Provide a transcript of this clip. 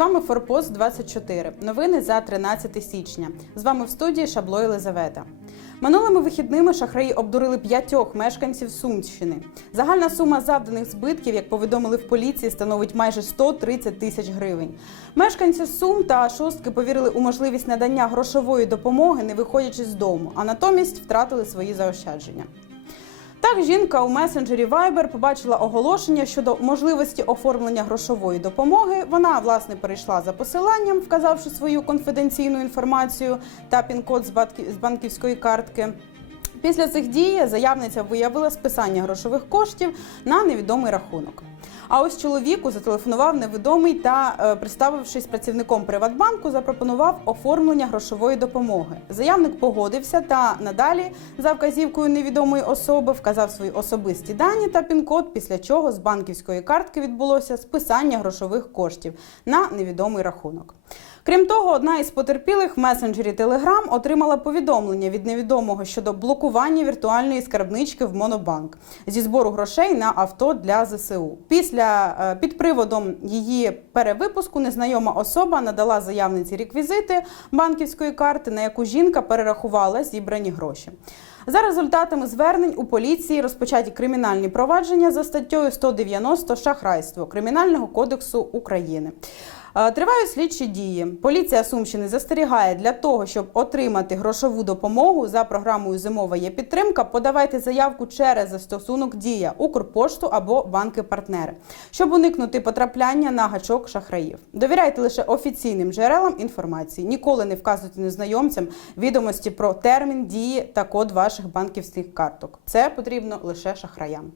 вами Форпост 24. Новини за 13 січня. З вами в студії Шабло Єлизавета. Минулими вихідними шахраї обдурили п'ятьох мешканців Сумщини. Загальна сума завданих збитків, як повідомили в поліції, становить майже 130 тисяч гривень. Мешканці Сум та Шостки повірили у можливість надання грошової допомоги, не виходячи з дому, а натомість втратили свої заощадження. Так, жінка у месенджері Viber побачила оголошення щодо можливості оформлення грошової допомоги. Вона власне перейшла за посиланням, вказавши свою конфіденційну інформацію та пін-код з банківської картки. Після цих дій заявниця виявила списання грошових коштів на невідомий рахунок. А ось чоловіку зателефонував невідомий та, е, представившись працівником Приватбанку, запропонував оформлення грошової допомоги. Заявник погодився та надалі за вказівкою невідомої особи вказав свої особисті дані та пін-код, після чого з банківської картки відбулося списання грошових коштів на невідомий рахунок. Крім того, одна із потерпілих в месенджері Telegram отримала повідомлення від невідомого щодо блокування віртуальної скарбнички в Монобанк зі збору грошей на авто для ЗСУ. Після е, під приводом її перевипуску незнайома особа надала заявниці реквізити банківської карти, на яку жінка перерахувала зібрані гроші. За результатами звернень у поліції розпочаті кримінальні провадження за статтею 190 шахрайство Кримінального кодексу України. Е, Тривають слідчі дії. Поліція Сумщини застерігає для того, щоб отримати грошову допомогу за програмою Зимова є підтримка. Подавайте заявку через застосунок Дія, Укрпошту або банки-партнери, щоб уникнути потрапляння на гачок шахраїв. Довіряйте лише офіційним джерелам інформації. Ніколи не вказуйте незнайомцям відомості про термін дії та код ваших банківських карток. Це потрібно лише шахраям.